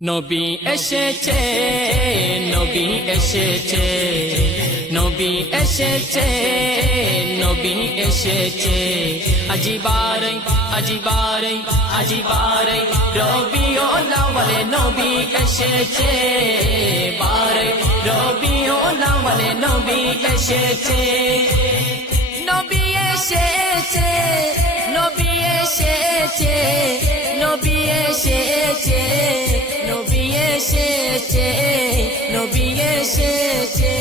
নবী এসেছে নবী এসেছে নবী এসেছে নবী এসেছে। আজিবারই আজিবারই আজিবারই রবিও নাওয়ালে নবী এসেছে। বারই রবিও নাওয়ালে নবী এসেছে। নবী এসেছে নবী এসেছে নবী এসেছে। এসেছে, নবী এসেছে।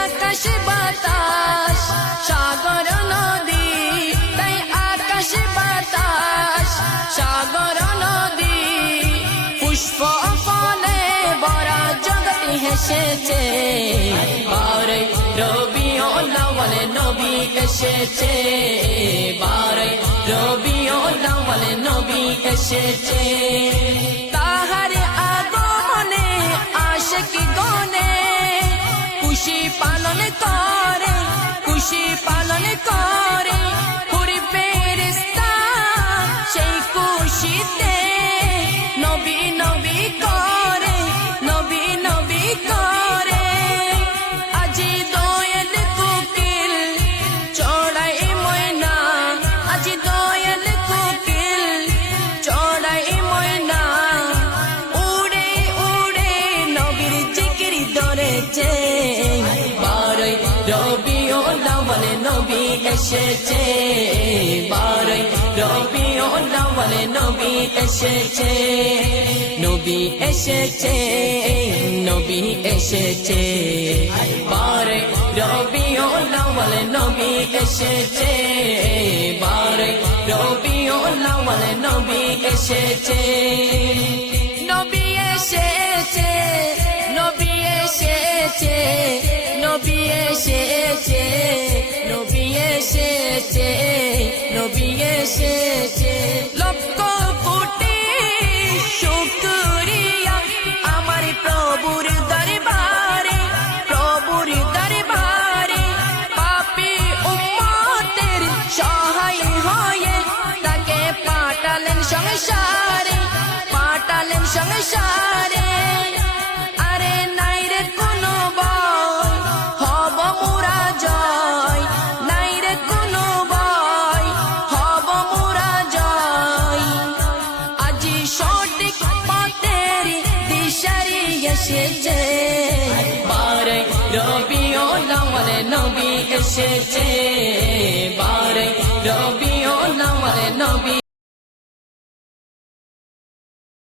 আকাশ বাতাস, সাগর, নদী, তাই আকাশ বাতাস, সাগর, নদী। পুষ্প ফলে বড় জগৎ হেসেছে। বারে রবি ওলাওয়ালে নবী এসেছে। বারে রবি ওলাওয়ালে নবী এসেছে। খুশি পালন করে, পুরি ফেরেশতা সেই খুশিতে নবী নবী করে, নবী নবী করে। আজি দয়াল কুকিল চড়াই ময়না, আজি দয়াল কুকিল চড়াই ময়না। উড়ে উড়ে নবীর জিকির ধরেছে, বারই রবি নবী এসেছে, বারই রবি ও লাওয়ালে নবী এসেছে। নবী এসেছে নবী এসেছে। বারে রবি ও লাওয়ালে নবী এসেছে বারে রবি ও লাওয়ালে নবী এসেছে। নবী এসেছে নবী এসেছে নবী এসেছে। এসেছে, নবী এসেছে। লক্ষ কোটি শুক্রিয়া আমার প্রভুর দরবারে প্রভুর দরবারে। পাপি উম্মতের সহায় হয়ে তাকে পাঠালেন সংসারে। এসেছে। বারে রবি ও নবী এসেছে। বারে